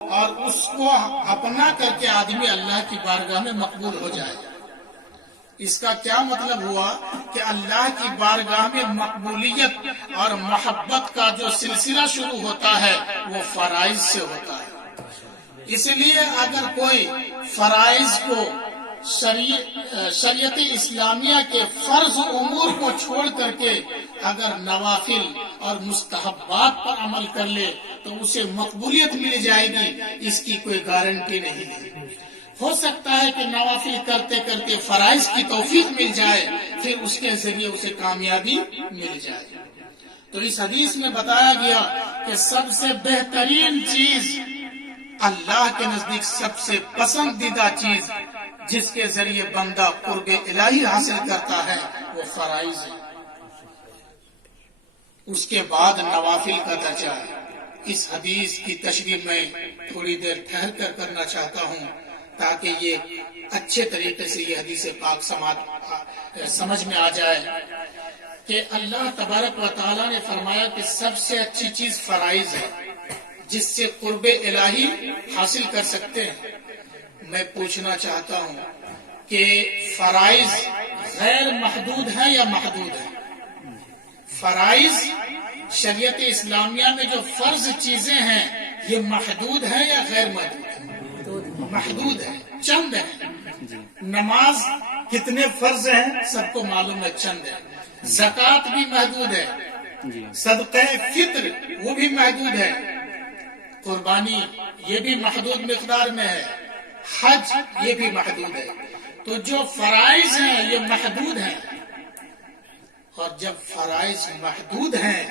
اور اس کو اپنا کر کے آدمی اللہ کی بارگاہ میں مقبول ہو جائے. اس کا کیا مطلب ہوا کہ اللہ کی بارگاہ میں مقبولیت اور محبت کا جو سلسلہ شروع ہوتا ہے وہ فرائض سے ہوتا ہے. اس لیے اگر کوئی فرائض کو شریعت اسلامیہ کے فرض امور کو چھوڑ کر کے اگر نوافل اور مستحبات پر عمل کر لے تو اسے مقبولیت مل جائے گی، اس کی کوئی گارنٹی نہیں ہے. ہو سکتا ہے کہ نوافل کرتے کرتے فرائض کی توفیق مل جائے، پھر اس کے ذریعے اسے کامیابی مل جائے. تو اس حدیث میں بتایا گیا کہ سب سے بہترین چیز، اللہ کے نزدیک سب سے پسندیدہ چیز جس کے ذریعے بندہ قرب الہی حاصل کرتا ہے وہ فرائض ہے. اس کے بعد نوافل کا درجہ ہے. اس حدیث کی تشریح میں تھوڑی دیر ٹھہر کر کرنا چاہتا ہوں تاکہ یہ اچھے طریقے سے یہ حدیث پاک سمجھ میں آ جائے کہ اللہ تبارک و تعالیٰ نے فرمایا کہ سب سے اچھی چیز فرائض ہے جس سے قرب الہی حاصل کر سکتے ہیں. میں پوچھنا چاہتا ہوں کہ فرائض غیر محدود ہے یا محدود ہے؟ فرائض شریعت اسلامیہ میں جو فرض چیزیں ہیں یہ محدود ہے یا غیر محدود ہے؟ محدود ہے، چند ہے. نماز کتنے فرض ہیں سب کو معلوم ہے، چند ہے. زکوٰۃ بھی محدود ہے، صدقہ فطر وہ بھی محدود ہے، قربانی یہ بھی محدود مقدار میں ہے، حج یہ بھی محدود ہے. تو جو فرائض ہیں یہ محدود ہیں، اور جب فرائض محدود ہیں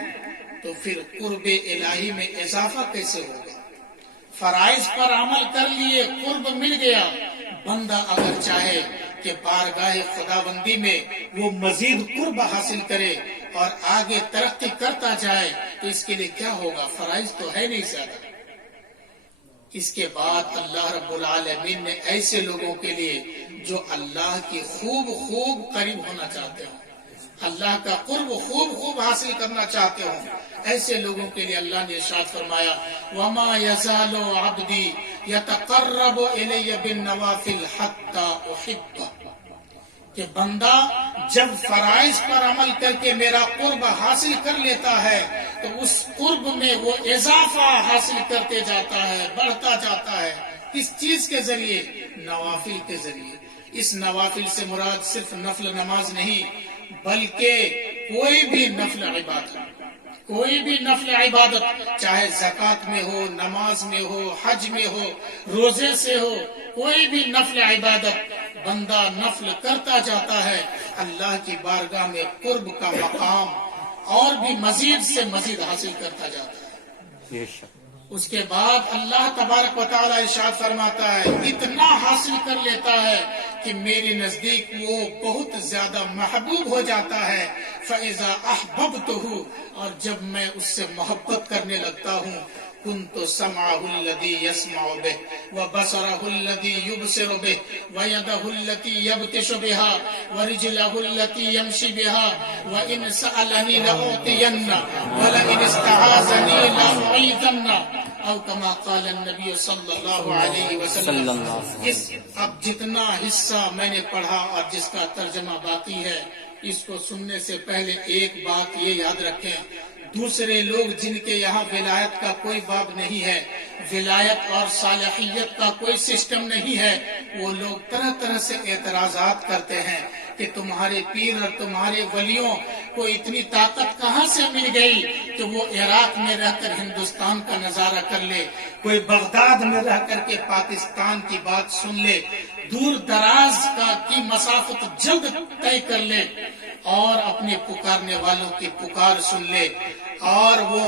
تو پھر قرب الہی میں اضافہ کیسے ہوگا؟ فرائض پر عمل کر لیے، قرب مل گیا. بندہ اگر چاہے کہ بارگاہ خداوندی میں وہ مزید قرب حاصل کرے اور آگے ترقی کرتا جائے تو اس کے لیے کیا ہوگا؟ فرائض تو ہے نہیں زیادہ. اس کے بعد اللہ رب العالمین نے ایسے لوگوں کے لیے جو اللہ کی خوب قریب ہونا چاہتے ہوں، اللہ کا قرب خوب حاصل کرنا چاہتے ہوں، ایسے لوگوں کے لیے اللہ نے ارشاد فرمایا وَمَا يَزَالُ عَبْدِي يَتَقَرَّبُ إِلَيَّ بِالنَّوَافِلِ حَتَّى أُحِبَّهُ، کہ بندہ جب فرائض پر عمل کر کے میرا قرب حاصل کر لیتا ہے تو اس قرب میں وہ اضافہ حاصل کرتے جاتا ہے، بڑھتا جاتا ہے. کس چیز کے ذریعے؟ نوافل کے ذریعے. اس نوافل سے مراد صرف نفل نماز نہیں بلکہ کوئی بھی نفل عبادت چاہے زکوٰۃ میں ہو، نماز میں ہو، حج میں ہو، روزے سے ہو، کوئی بھی نفل عبادت بندہ نفل کرتا جاتا ہے، اللہ کی بارگاہ میں قرب کا مقام اور بھی مزید سے مزید حاصل کرتا جاتا ہے. اس کے بعد اللہ تبارک و تعالیٰ ارشاد فرماتا ہے اتنا حاصل کر لیتا ہے کہ میرے نزدیک وہ بہت زیادہ محبوب ہو جاتا ہے. فَإِذَا أَحْبَبْتُهُ، اور جب میں اس سے محبت کرنے لگتا ہوں كُنْتُ سَمْعَهُ الَّذِي يَسْمَعُ بِهِ وَبَصَرَهُ الَّذِي يُبْصِرُ بِهِ وَيَدَهُ الَّتِي يَبْطِشُ بِهَا وَرِجْلَهُ الَّتِي يَمْشِي بِهَا وَإِنْ سَأَلَنِي لَأُعْطِيَنَّ وَلَئِنِ اسْتَعَاذَنِي لَأُعِيذَنَّ او کما قال النبی صلی اللہ علیہ وسلم. اب جتنا حصہ میں نے پڑھا اور جس کا ترجمہ باقی ہے اس کو سننے سے پہلے ایک بات یہ یاد رکھیں، دوسرے لوگ جن کے یہاں ولایت کا کوئی باب نہیں ہے، ولایت اور صالحیت کا کوئی سسٹم نہیں ہے، وہ لوگ طرح طرح سے اعتراضات کرتے ہیں کہ تمہارے پیر اور تمہارے ولیوں کو اتنی طاقت کہاں سے مل گئی کہ وہ عراق میں رہ کر ہندوستان کا نظارہ کر لے، کوئی بغداد میں رہ کر کے پاکستان کی بات سن لے، دور دراز کی مسافت جلد طے کر لے اور اپنے پکارنے والوں کی پکار سن لے اور وہ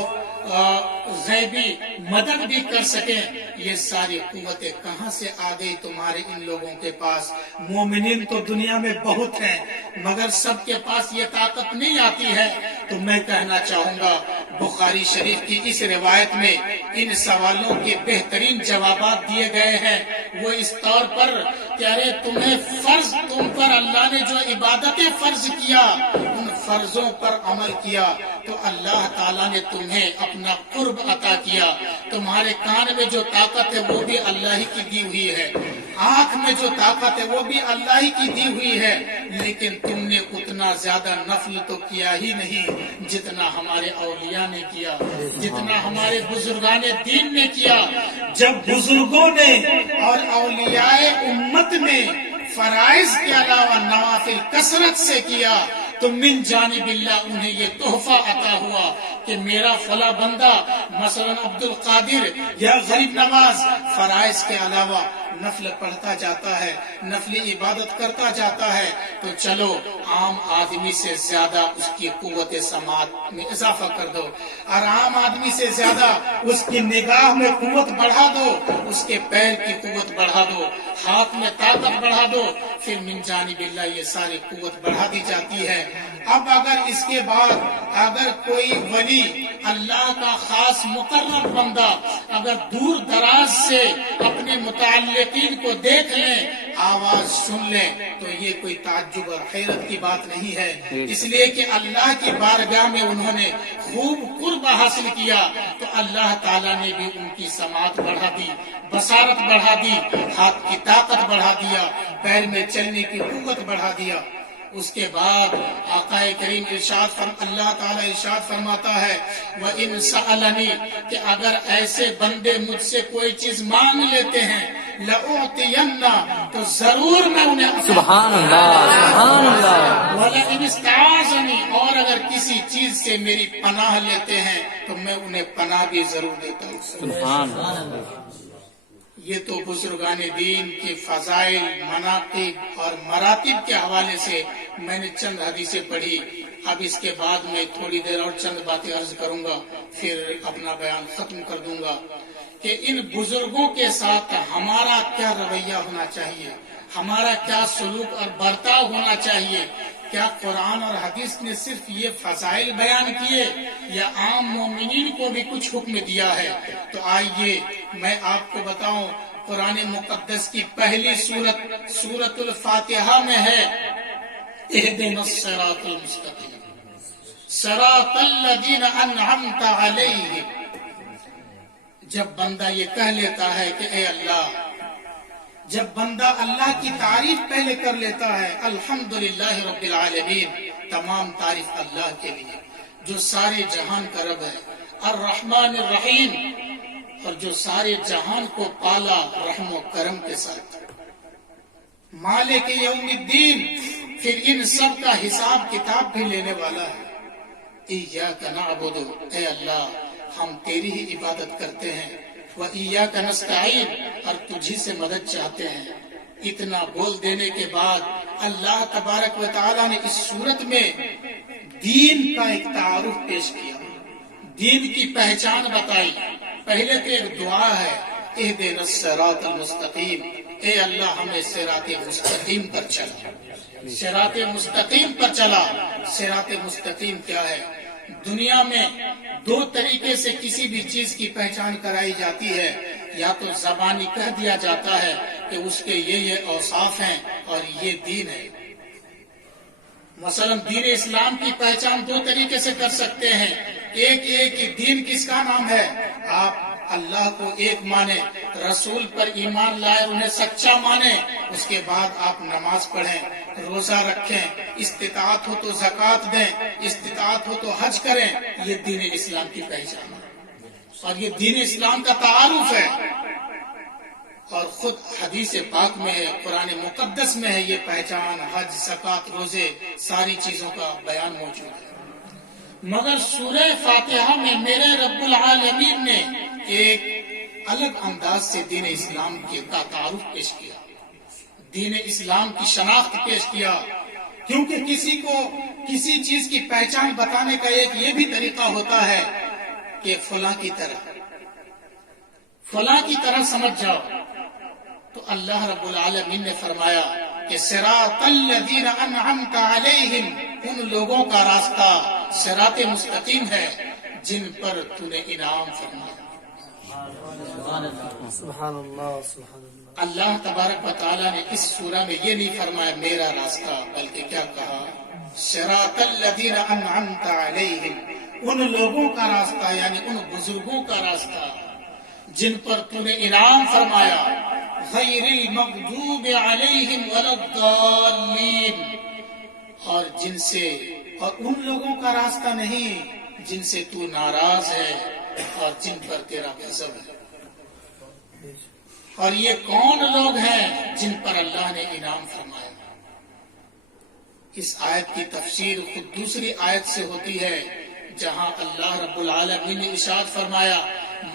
غیبی مدد بھی کر سکیں. یہ ساری قوتیں کہاں سے آ گئی تمہارے ان لوگوں کے پاس؟ مومنین تو دنیا میں بہت ہیں مگر سب کے پاس یہ طاقت نہیں آتی ہے. تو میں کہنا چاہوں گا بخاری شریف کی اس روایت میں ان سوالوں کے بہترین جوابات دیے گئے ہیں. وہ اس طور پر کہ ارے تم پر اللہ نے جو عبادتیں فرض کیا ان فرضوں پر عمل کیا تو اللہ تعالیٰ نے تمہیں اپنا قرب عطا کیا. تمہارے کان میں جو طاقت ہے وہ بھی اللہ ہی کی دی ہوئی ہے, آنکھ میں جو طاقت ہے وہ بھی اللہ ہی کی دی ہوئی ہے, لیکن تم نے اتنا زیادہ نفل تو کیا ہی نہیں جتنا ہمارے اولیاء نے کیا, جتنا ہمارے بزرگان دین نے کیا. جب بزرگوں نے اور اولیاء امت نے فرائض کے علاوہ نوافل کثرت سے کیا تو من جانب اللہ انہیں یہ تحفہ عطا ہوا کہ میرا فلاں بندہ مثلا عبد القادر یا غریب نواز فرائض کے علاوہ نفل پڑھتا جاتا ہے, نفلی عبادت کرتا جاتا ہے, تو چلو عام آدمی سے زیادہ اس کی قوت سماعت میں اضافہ کر دو, اور عام آدمی سے زیادہ اس کی نگاہ میں قوت بڑھا دو, اس کے پیر کی قوت بڑھا دو, ہاتھ میں طاقت بڑھا دو, پھر من جانب اللہ یہ ساری قوت بڑھا دی جاتی ہے. اب اگر اس کے بعد اگر کوئی ولی اللہ کا خاص مقرب بندہ اگر دور دراز سے اپنے متعلقین کو دیکھ لیں, آواز سن لیں, تو یہ کوئی تعجب اور حیرت کی بات نہیں ہے, اس لیے کہ اللہ کی بارگاہ میں انہوں نے خوب قرب حاصل کیا تو اللہ تعالیٰ نے بھی ان کی سماعت بڑھا دی, بصارت بڑھا دی, ہاتھ کی طاقت بڑھا دیا, پیر میں چلنے کی قوت بڑھا دیا. اس کے بعد آقا کریم اللہ تعالیٰ ارشاد فرماتا ہے وَإِن سَأَلَنِي کہ اگر ایسے بندے مجھ سے کوئی چیز مانگ لیتے ہیں لَأُعْطِيَنَّ تو ضرور میں انہیں سبحان اللہ سبحان اللہ. وَلَئِنِ اسْتَعَاذَنِي اور اگر کسی چیز سے میری پناہ لیتے ہیں تو میں انہیں پناہ بھی ضرور دیتا ہوں. سبحان اللہ. یہ تو بزرگان دین کے فضائل, مناقب اور مراتب کے حوالے سے میں نے چند حدیثیں پڑھی. اب اس کے بعد میں تھوڑی دیر اور چند باتیں عرض کروں گا, پھر اپنا بیان ختم کر دوں گا کہ ان بزرگوں کے ساتھ ہمارا کیا رویہ ہونا چاہیے, ہمارا کیا سلوک اور برتاؤ ہونا چاہیے. کیا قرآن اور حدیث نے صرف یہ فضائل بیان کیے یا عام مومنین کو بھی کچھ حکم دیا ہے؟ تو آئیے میں آپ کو بتاؤں, قرآن مقدس کی پہلی سورت الفاتحہ میں ہے اہدنا الصراط المستقیم صراط الذین انعمت علیہم. جب بندہ یہ کہہ لیتا ہے کہ اے اللہ, جب بندہ اللہ کی تعریف پہلے کر لیتا ہے, الحمدللہ رب العالمین, تمام تعریف اللہ کے لیے جو سارے جہان کا رب ہے, الرحمن الرحیم اور جو سارے جہان کو پالا رحم و کرم کے ساتھ, مالک یوم الدین پھر ان سب کا حساب کتاب بھی لینے والا ہے. ایاک نعبد اے اللہ ہم تیری ہی عبادت کرتے ہیں, وَإِيَّاكَ نَسْتَعِينُ اور تجھی سے مدد چاہتے ہیں. اتنا بول دینے کے بعد اللہ تبارک و تعالیٰ نے اس صورت میں دین کا ایک تعارف پیش کیا, دین کی پہچان بتائی. پہلے تو ایک دعا ہے اہدنا الصراط المستقیم, اے اللہ ہمیں صراط مستقیم پر چلا, صراط مستقیم پر چلا. صراط مستقیم کیا ہے؟ دنیا میں دو طریقے سے کسی بھی چیز کی پہچان کرائی جاتی ہے, یا تو زبانی کہہ دیا جاتا ہے کہ اس کے یہ اوصاف ہیں اور یہ دین ہے. مثلا دین اسلام کی پہچان دو طریقے سے کر سکتے ہیں. ایک دین کس کا نام ہے؟ آپ اللہ کو ایک مانیں, رسول پر ایمان لائے انہیں سچا مانیں, اس کے بعد آپ نماز پڑھیں, روزہ رکھیں, استطاعت ہو تو زکوٰۃ دیں, استطاعت ہو تو حج کریں. یہ دین اسلام کی پہچان ہے اور یہ دین اسلام کا تعارف ہے, اور خود حدیث پاک میں ہے, قرآن مقدس میں ہے یہ پہچان. حج, زکوٰۃ, روزے, ساری چیزوں کا بیان موجود ہے. مگر سورہ فاتحہ میں میرے رب العالمین نے ایک الگ انداز سے دین اسلام کا تعارف پیش کیا, دین اسلام کی شناخت پیش کیا. کیونکہ کسی کو کسی چیز کی پہچان بتانے کا ایک یہ بھی طریقہ ہوتا ہے کہ فلاں کی طرح سمجھ جاؤ. تو اللہ رب العالمین نے فرمایا کہ صراط الذین انعمت علیہم, ان لوگوں کا راستہ صراط مستقیم ہے جن پر تو نے انعام فرمایا. سبحان اللہ سبحان اللہ. اللہ تبارک و تعالیٰ نے اس سورہ میں یہ نہیں فرمایا میرا راستہ, بلکہ کیا کہا؟ صراط الذین انعمت علیہم, ان لوگوں کا راستہ یعنی ان بزرگوں کا راستہ جن پر تو نے انعام فرمایا غیر المغضوب علیہم ولا الضالین، اور ان لوگوں کا راستہ نہیں جن سے تو ناراض ہے اور جن پر تیرا غضب ہے۔ اور یہ کون لوگ ہیں جن پر اللہ نے انعام فرمایا؟ اس آیت کی تفسیر خود دوسری آیت سے ہوتی ہے جہاں اللہ رب العالمین نے ارشاد فرمایا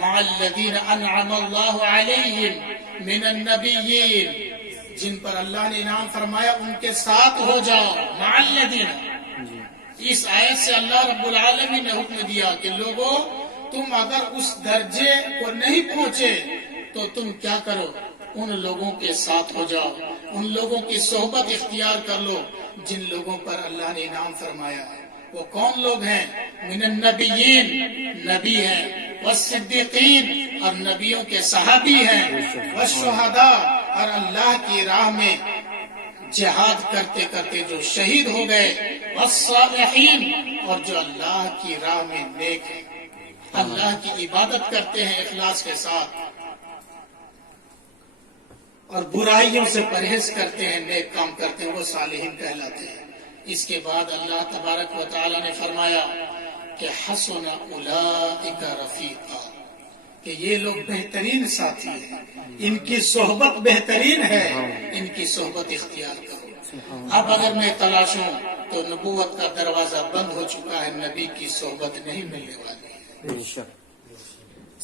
مع الذین انعم اللہ علیہم من النبیین، جن پر اللہ نے انعام فرمایا ان کے ساتھ ہو جاؤ، مع الذین۔ اس آیت سے اللہ رب العالمین نے حکم دیا کہ لوگوں تم اگر اس درجے کو نہیں پہنچے تو تم کیا کرو، ان لوگوں کے ساتھ ہو جاؤ، ان لوگوں کی صحبت اختیار کر لو جن لوگوں پر اللہ نے انعام فرمایا ہے۔ وہ کون لوگ ہیں؟ من النبیین، نبی ہیں، والصدیقین، اور نبیوں کے صحابی ہیں، والشہداء، اور اللہ کی راہ میں جہاد کرتے کرتے جو شہید ہو گئے، والصالحین، اور جو اللہ کی راہ میں نیک ہیں، اللہ کی عبادت کرتے ہیں اخلاص کے ساتھ اور برائیوں سے پرہیز کرتے ہیں، نیک کام کرتے ہیں، وہ صالحین کہلاتے ہیں۔ اس کے بعد اللہ تبارک و تعالی نے فرمایا کہ حسن اولئک رفیقا، کہ یہ لوگ بہترین ساتھی ہیں، ان کی صحبت بہترین ہے، ان کی صحبت اختیار کرو۔ اب اگر میں تلاشوں تو نبوت کا دروازہ بند ہو چکا ہے، نبی کی صحبت نہیں ملنے والی ہے۔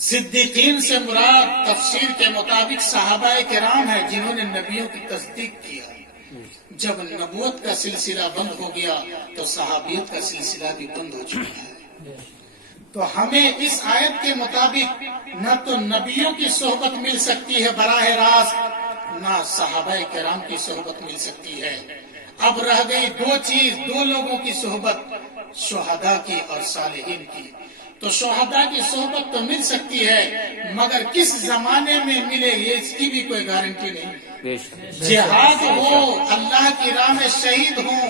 صدیقین سے مراد تفسیر کے مطابق صحابہ کرام ہیں جنہوں نے نبیوں کی تصدیق کیا۔ جب نبوت کا سلسلہ بند ہو گیا تو صحابیت کا سلسلہ بھی بند ہو چکا ہے۔ تو ہمیں اس آیت کے مطابق نہ تو نبیوں کی صحبت مل سکتی ہے براہ راست، نہ صحابہ کرام کی صحبت مل سکتی ہے۔ اب رہ گئی دو لوگوں کی صحبت، شہداء کی اور صالحین کی۔ تو شہداء کی صحبت تو مل سکتی ہے مگر کس زمانے میں ملے یہ اس کی بھی کوئی گارنٹی نہیں۔ جہاد ہو، اللہ کی راہ میں شہید ہوں،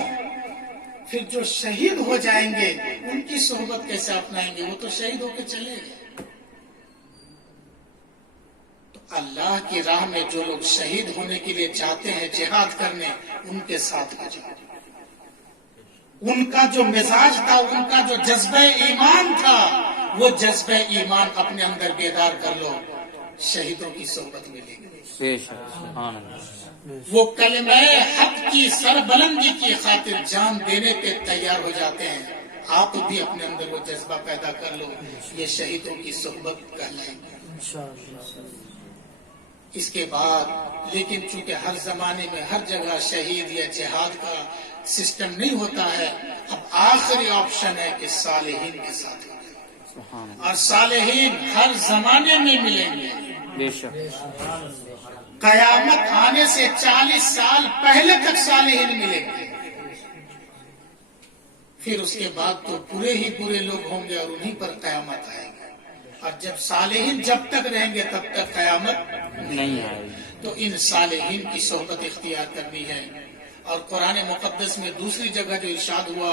پھر جو شہید ہو جائیں گے ان کی صحبت کیسے اپنائیں گے؟ وہ تو شہید ہو کے چلے گئے۔ تو اللہ کی راہ میں جو لوگ شہید ہونے کے لیے جاتے ہیں جہاد کرنے، ان کے ساتھ ہو جائے۔ ان کا جو مزاج تھا، ان کا جو جذبہ ایمان تھا، وہ جذبہ ایمان اپنے اندر بیدار کر لو، شہیدوں کی صحبت ملے گی۔ وہ کلمہ حق کی سربلندی کی خاطر جان دینے پہ تیار ہو جاتے ہیں۔ آپ بھی اپنے اندر وہ جذبہ پیدا کر لو، یہ شہیدوں کی صحبت کہلائے گی۔ اس کے بعد لیکن چونکہ ہر زمانے میں ہر جگہ شہید یا جہاد کا سسٹم نہیں ہوتا ہے، اب آخری آپشن ہے کہ صالحین کے ساتھ ہو، اور صالحین ہر زمانے میں ملیں گے۔ قیامت آنے سے 40 سال پہلے تک صالحین ملیں گے، پھر اس کے بعد تو برے ہی برے لوگ ہوں گے اور انہیں پر قیامت آئے گی۔ اور جب صالحین جب تک رہیں گے تب تک قیامت نہیں آئے گی۔ تو ان صالحین کی صحبت اختیار کرنی ہے۔ اور قرآن مقدس میں دوسری جگہ جو ارشاد ہوا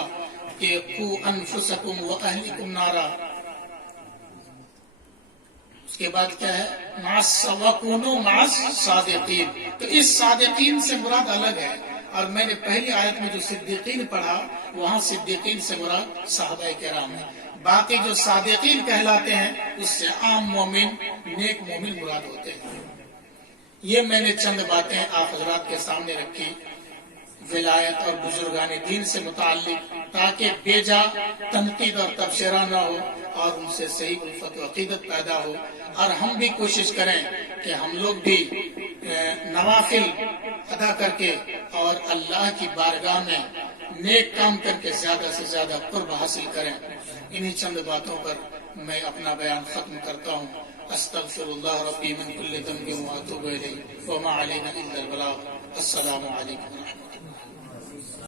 کہ قو انفسکم واہلکم نارا، اس کے بعد کیا ہے؟ وَكُونُوا مَعَ الصَّادِقِينَ۔ تو اس صادقین سے مراد الگ ہے، اور میں نے پہلی آیت میں جو صدیقین پڑھا وہاں صدیقین سے مراد صحابہ کرام ہیں۔ باقی جو صادقین کہلاتے ہیں اس سے عام مومن، نیک مومن مراد ہوتے ہیں۔ یہ میں نے چند باتیں آپ حضرات کے سامنے رکھی ولایت اور بزرگان دین سے متعلق، تاکہ بیجا تنقید اور تبصرہ نہ ہو اور ان سے صحیح الفت و عقیدت پیدا ہو، اور ہم بھی کوشش کریں کہ ہم لوگ بھی نوافل ادا کر کے اور اللہ کی بارگاہ میں نیک کام کر کے زیادہ سے زیادہ قرب حاصل کریں۔ انہی چند باتوں پر میں اپنا بیان ختم کرتا ہوں۔ استغفر اللہ ربی من کل ذنب واتوب الیہ وما علینا الا البلاغ۔ السلام علیکم ورحمۃ اللہ۔